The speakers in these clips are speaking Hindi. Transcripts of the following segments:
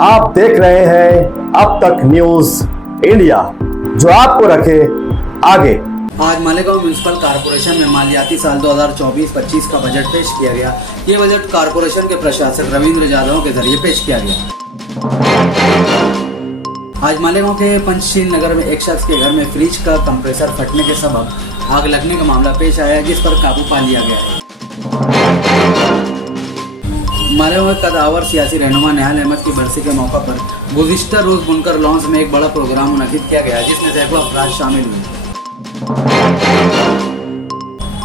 आप देख रहे हैं अब तक न्यूज इंडिया, जो आपको रखे आगे। आज मालेगांव म्यूनिसिपल कॉर्पोरेशन में मालियाती साल 2024-25 का बजट पेश किया गया। ये बजट कॉर्पोरेशन के प्रशासक रविंद्र जाधव के जरिए पेश किया गया। आज मालेगांव के पंचशील नगर में एक शख्स के घर में फ्रिज का कंप्रेसर फटने के सबब आग लगने का मामला पेश आया, जिस पर काबू पा लिया गया है। मालेगांव के कदावर सियासी रहनुमा नेहाल अहमद की बरसी के मौका पर गुज़िश्ता रोज बुनकर लॉन्च में एक बड़ा प्रोग्राम मुनक्किद किया गया, जिसमें सैकड़ों अफराद शामिल हुए।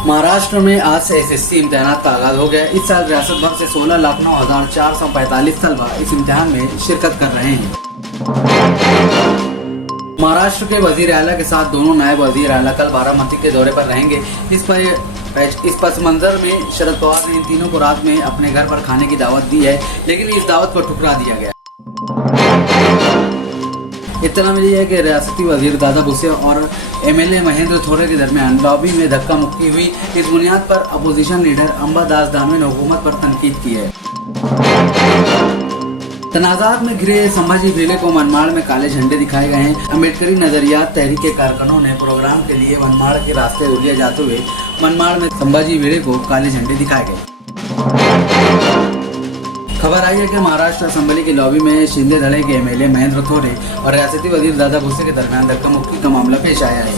महाराष्ट्र में आज से SSC इम्तिहानात का आगाज हो गया। इस साल रियासत भर से 16,09,445 तलबा इस इम्तिहान में शिरकत कर रहे हैं। महाराष्ट्र के वजीर आला के साथ दोनों नायब वजीर आला कल बारामती के दौरे पर रहेंगे। इस पस मंजर में शरद पवार ने इन तीनों को रात में अपने घर पर खाने की दावत दी है, लेकिन इस दावत को ठुकरा दिया गया। इतना मिली है कि रियासती वजीर दादा भुसे और MLA महेंद्र थोरे के दरमियान लॉबी में धक्का मुक्की हुई। इस बुनियाद पर अपोजिशन लीडर अंबादास दानवे ने हुकूमत पर तनकीद की है। तनाज़ात में घिरे संभाजी भिड़े को मनमाड़ में काले झंडे दिखाए गए हैं। अम्बेडकरी नजरियात तहरीक के कारकुनों ने प्रोग्राम के लिए मनमाड़ के रास्ते उलिया जाते हुए मनमाड़ में संभाजी भिड़े को काले झंडे दिखाए गए। खबर आई है कि महाराष्ट्र असेंबली की लॉबी में शिंदे धड़े के MLA महेंद्र थोरे और रियासती वजीर दादा भुसे के दरमियान धक्का मुक्की का मामला पेश आया है।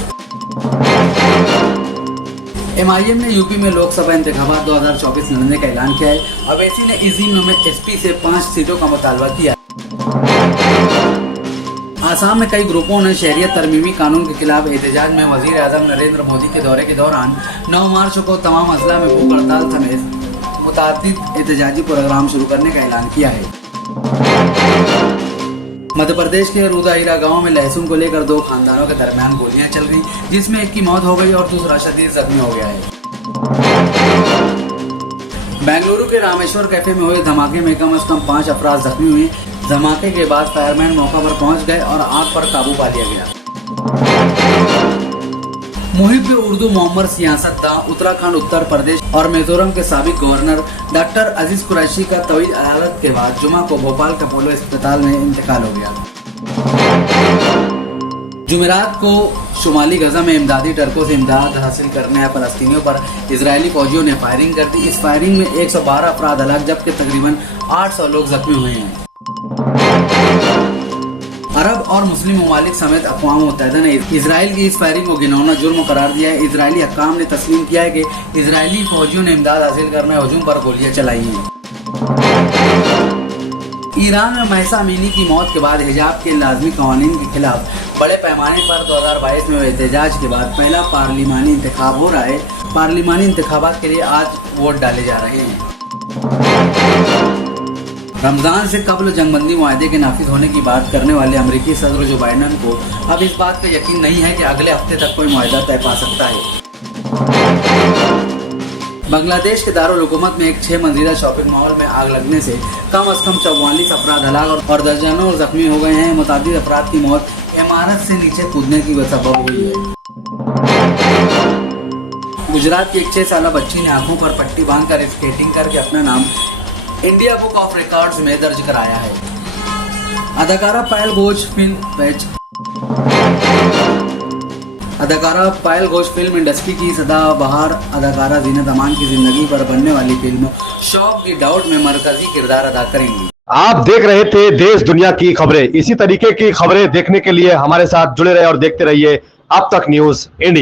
MIM ने यूपी में लोकसभा इंतखाबात 2024 लड़ने का ऐलान किया है। अवैसी ने इस दिनों में SP से 5 सीटों का मुतालबा किया। आसाम में कई ग्रुपों ने शहरियत तरमीमी कानून के खिलाफ एहतजाज में वजीर आजम नरेंद्र मोदी के दौरे के दौरान 9 मार्च को तमाम अजला में भूख हड़ताल समेत मुतादिद एहतजाजी प्रोग्राम शुरू करने का ऐलान किया है। मध्य प्रदेश के रुदाहिरा गांव में लहसुन को लेकर 2 खानदानों के दरमियान गोलियां चल गई, जिसमें एक की मौत हो गई और दूसरा शदीद जख्मी हो गया है। बेंगलुरु के रामेश्वर कैफे में हुए धमाके में कम से कम 5 अफराद जख्मी हुए। धमाके के बाद फायरमैन मौका पर पहुंच गए और आग पर काबू पा लिया गया। मुहिब उर्दू मोहम्मद सियासतदां, उत्तराखंड, उत्तर प्रदेश और मिजोरम के साबिक गवर्नर डॉक्टर अजीज कुरैशी का तवील अदालत के बाद जुमा को भोपाल के अपोलो अस्पताल में इंतकाल हो गया। जुमेरात को शुमाली गजा में इमदादी टर्कों से इमदाद हासिल करने आए फलस्तीनियों पर इजरायली फौजियों ने फायरिंग कर दी। इस फायरिंग में 112 अफराद हलाक जबकि तकरीबन 800 लोग जख्मी हुए हैं। अरब और मुस्लिम ममालिक समेत अक़वाम मुत्तहिदा ने इजराइल की इस फायरिंग को घिनौना जुर्म करार दिया है। इजरायली हक्काम ने तस्लीम किया है कि इजरायली फौजियों ने इमदाद हासिल करने हजूम पर गोलियां चलाई हैं। ईरान में महसा अमीनी की मौत के बाद हिजाब के लाजमी कवानीन के खिलाफ बड़े पैमाने पर 2022 में एहतजाज के बाद पहला पार्लिमानी इंतखाब हो रहा है। पार्लिमानी इंतखाबात के लिए आज वोट डाले जा रहे हैं। रमजान से कबल जंगबंदी मुआहदे के नाफिज होने की बात करने वाले अमेरिकी सदर जो बाइडेन को अब इस बात का यकीन नहीं है कि अगले हफ्ते तक कोई मुआहदा तय पा सकता है। बांग्लादेश के दारुल हुकूमत में एक 6 मंजिला शॉपिंग मॉल में आग लगने से कम 44 अफराद हलाक और दर्जनों जख्मी हो गए हैं। मुतादिद अफराद की मौत इमारत से नीचे कूदने की सबब हुई है। गुजरात की एक 6 साला बच्ची ने आंखों पर पट्टी बांधकर स्केटिंग करके अपना नाम इंडिया बुक ऑफ रिकॉर्ड्स में दर्ज कराया है। अदाकारा पायल घोष फिल्म इंडस्ट्री की सदाबहार अदाकारा जीनत अमान की जिंदगी पर बनने वाली फिल्म शॉप दी डाउट में मरकजी किरदार अदा करेंगी। आप देख रहे थे देश दुनिया की खबरें। इसी तरीके की खबरें देखने के लिए हमारे साथ जुड़े रहे और देखते रहिए अब तक न्यूज इंडिया।